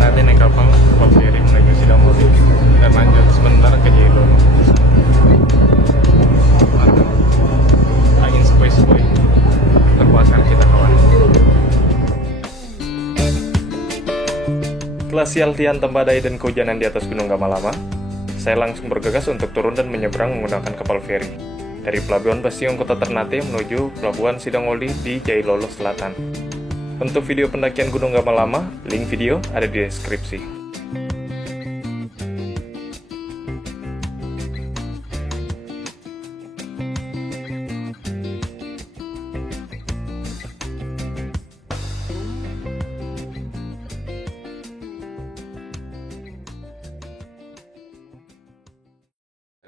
Ternate naik kapal feri menuju Sidomoli dan lanjut sebentar ke Jailolo. Angin sepoi-sepoi terpuaskan kita kawan. Setelah sial-sial Tempadai dan kehujanan di atas Gunung Gamalama, saya langsung bergegas untuk turun dan menyeberang menggunakan kapal feri dari Pelabuhan Basiong Kota Ternate menuju Pelabuhan Sidomoli di Jailolo Selatan. Untuk video pendakian Gunung Gamalama, link video ada di deskripsi.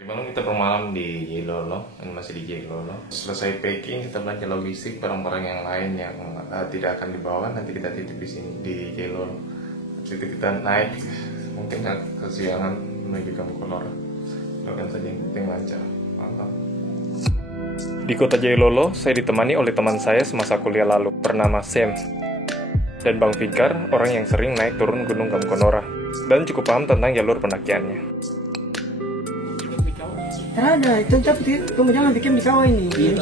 Malam kita bermalam di Jailolo, dan masih di Jailolo. Selesai packing, kita belanja logistik, barang-barang yang lain yang tidak akan dibawa nanti kita titip di sini di Jailolo. Habis itu kita naik, mungkin kesiangan menuju Kampung Konora. Doakan saja yang penting lancar, mantap. Di kota Jailolo, saya ditemani oleh teman saya semasa kuliah lalu, bernama Sam dan Bang Fikar, orang yang sering naik turun Gunung Gamkonora dan cukup paham tentang jalur pendakiannya. Terada, itu tapi tunggu jangan bikin di kawah ini.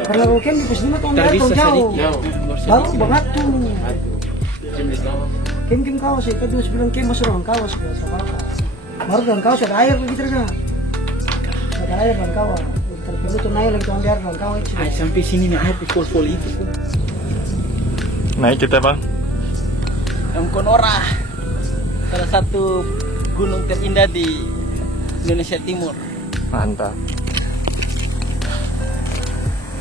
Karena kalau bikin di pos 5 tunggu jauh. Baru bangatu. Kem kawah sih, kedua sebelum kem masuk ruang kawah sudah sama. Baru dalam kawah ada air begitu kan? Ada air dalam kawah. Terus tuh naik lagi tuh air dalam kawah itu. Sampai sini nih air pol itu. Naik kita bang. Gamkonora, salah satu gunung terindah di Indonesia Timur. Mantap.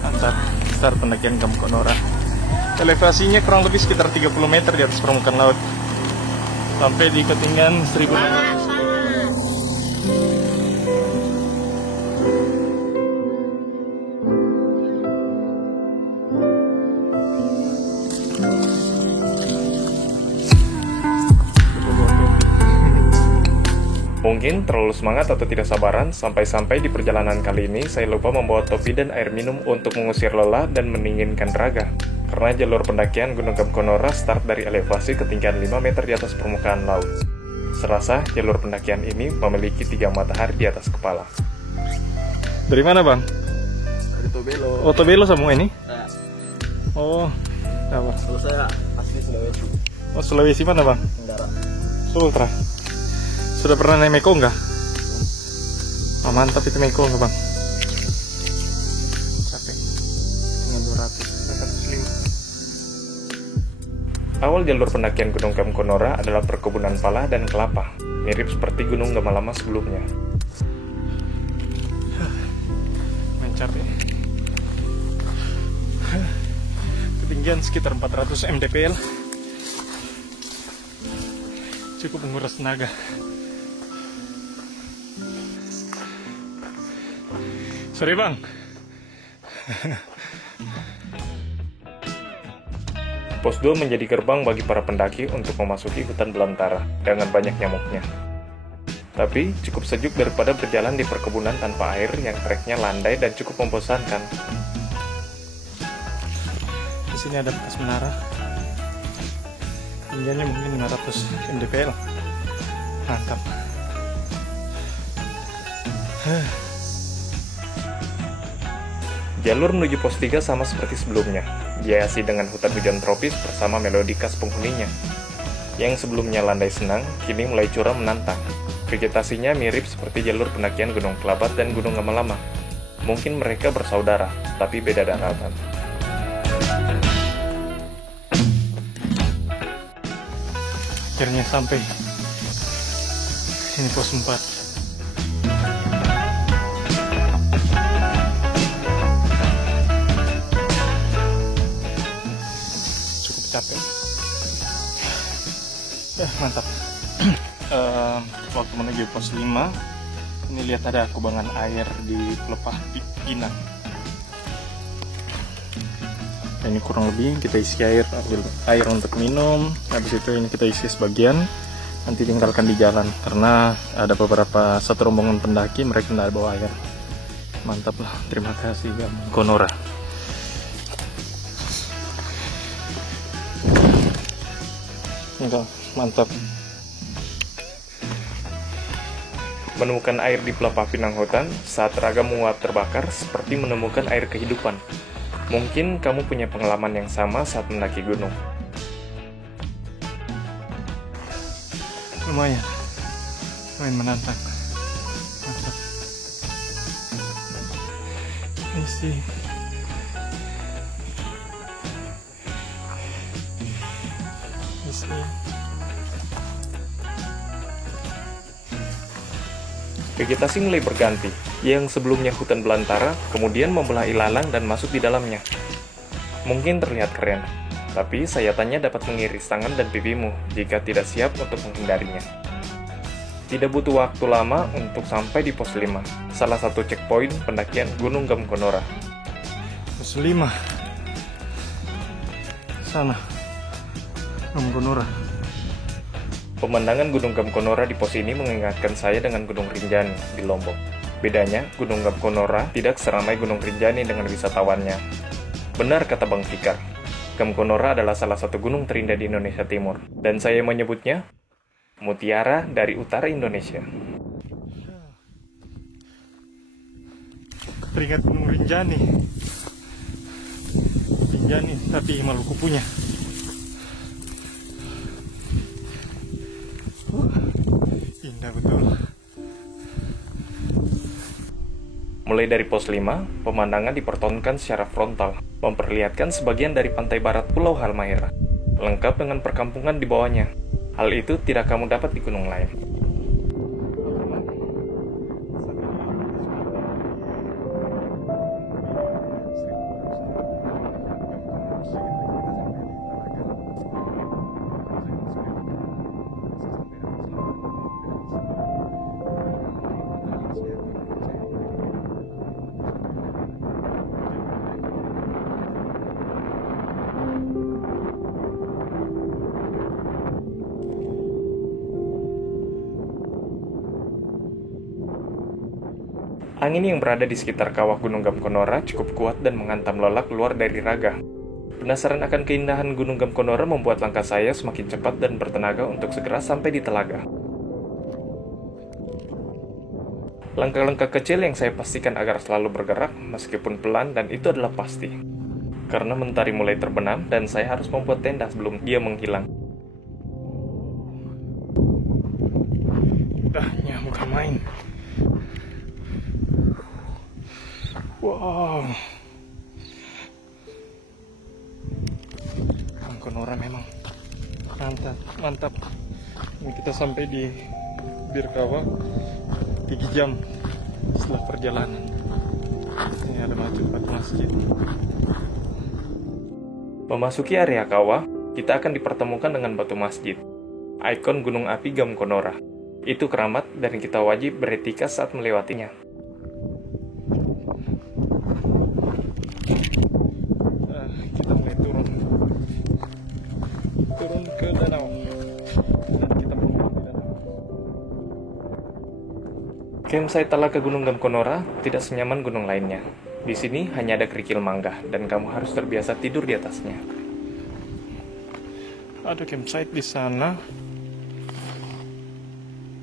Mantap. Start pendakian Gamkonora. Elevasinya kurang lebih sekitar 30 meter di atas permukaan laut. Sampai di ketinggian 1600. Mungkin terlalu semangat atau tidak sabaran, sampai-sampai di perjalanan kali ini saya lupa membawa topi dan air minum untuk mengusir lelah dan mendinginkan raga. Karena jalur pendakian Gunung Gamkonora start dari elevasi ketinggian 5 meter di atas permukaan laut. Serasa jalur pendakian ini memiliki 3 matahari di atas kepala. Dari mana bang? Dari Tobelo. Oh Tobelo semua ini? Nah, Oh, apa? kalau saya asli Sulawesi. Oh Sulawesi mana bang? Tenggara. Sultra. Sudah pernah naik Meko nggak? Oh, mantap itu Meko nggak bang? Capek. Dengan 200, 205. Awal jalur pendakian Gunung Gamkonora adalah perkebunan pala dan kelapa, mirip seperti Gunung Gamalama sebelumnya. Capek. Ketinggian sekitar 400 mdpl. Cukup menguras tenaga. Sorry bang. Pos 2 menjadi gerbang bagi para pendaki untuk memasuki hutan belantara dengan banyak nyamuknya. Tapi cukup sejuk daripada berjalan di perkebunan tanpa air yang treknya landai dan cukup membosankan. Di sini ada bekas menara. Tingginya mungkin 500 mdpl. Mantap. Jalur menuju pos 3 sama seperti sebelumnya, dihiasi dengan hutan hujan tropis bersama melodi khas penghuninya. Yang sebelumnya landai senang, kini mulai curam menantang. Vegetasinya mirip seperti jalur pendakian Gunung Kelabat dan Gunung Gamalama. Mungkin mereka bersaudara, tapi beda daratan. Akhirnya sampai. Ini pos 4. Capek. Mantap. Waktu menuju pos 5, ini lihat ada kubangan air di pelepah Pinang. Ini kurang lebih kita isi air, ambil air untuk minum. Habis itu ini kita isi sebagian, nanti tinggalkan di jalan karena ada beberapa satu rombongan pendaki mereka tidak bawa air. Mantap lah, terima kasih Gamkonora. Enggak, mantap. Menemukan air di pelepah pinang hutan saat raga menguap terbakar seperti menemukan air kehidupan. Mungkin kamu punya pengalaman yang sama saat mendaki gunung. Lumayan menantang. Mantap. Misi. Vegetasi mulai berganti. Yang sebelumnya hutan belantara, kemudian membelah ilalang dan masuk di dalamnya. Mungkin terlihat keren, tapi sayatan dapat mengiris tangan dan pipimu jika tidak siap untuk menghindarinya. Tidak butuh waktu lama untuk sampai di pos 5, salah satu checkpoint pendakian Gunung Gamkonora. Pos 5. Sana. Gamkonora. Pemandangan Gunung Gamkonora di pos ini mengingatkan saya dengan Gunung Rinjani di Lombok. Bedanya, Gunung Gamkonora tidak seramai Gunung Rinjani dengan wisatawannya. Benar kata Bang Fikar, Gamkonora adalah salah satu gunung terindah di Indonesia Timur, dan saya menyebutnya Mutiara dari Utara Indonesia. Teringat Gunung Rinjani. Rinjani, tapi Maluku punya. Indah betul. Mulai dari pos 5, pemandangan dipertontonkan secara frontal, memperlihatkan sebagian dari pantai barat Pulau Halmahera, lengkap dengan perkampungan di bawahnya. Hal itu tidak kamu dapat di gunung lain. Angin yang berada di sekitar kawah Gunung Gamkonora cukup kuat dan menghantam lelah keluar dari raga. Penasaran akan keindahan Gunung Gamkonora membuat langkah saya semakin cepat dan bertenaga untuk segera sampai di telaga. Langkah-langkah kecil yang saya pastikan agar selalu bergerak meskipun pelan, dan itu adalah pasti. Karena mentari mulai terbenam dan saya harus membuat tenda sebelum dia menghilang. Indahnya bukan main. Wow. Gamkonora memang mantap. Ini kita sampai di Birkawa 3 jam setelah perjalanan. Ini ada masjid. Memasuki area kawah, kita akan dipertemukan dengan batu masjid, ikon gunung api Gamkonora. Itu keramat dan kita wajib beretika saat melewatinya. Kita mulai turun ke danau, dan kita bermain di danau. Campsite Talaga Gunung Gamkonora tidak senyaman gunung lainnya. Di sini hanya ada kerikil mangga dan kamu harus terbiasa tidur di atasnya. Ada campsite di sana,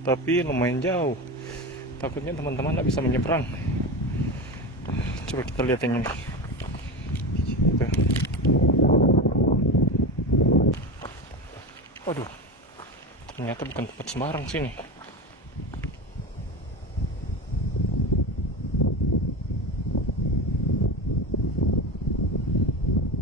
tapi lumayan jauh. Takutnya teman-teman nggak bisa menyeberang. Coba kita lihat yang ini. Gitu. Waduh, ternyata bukan tempat sembarang sini.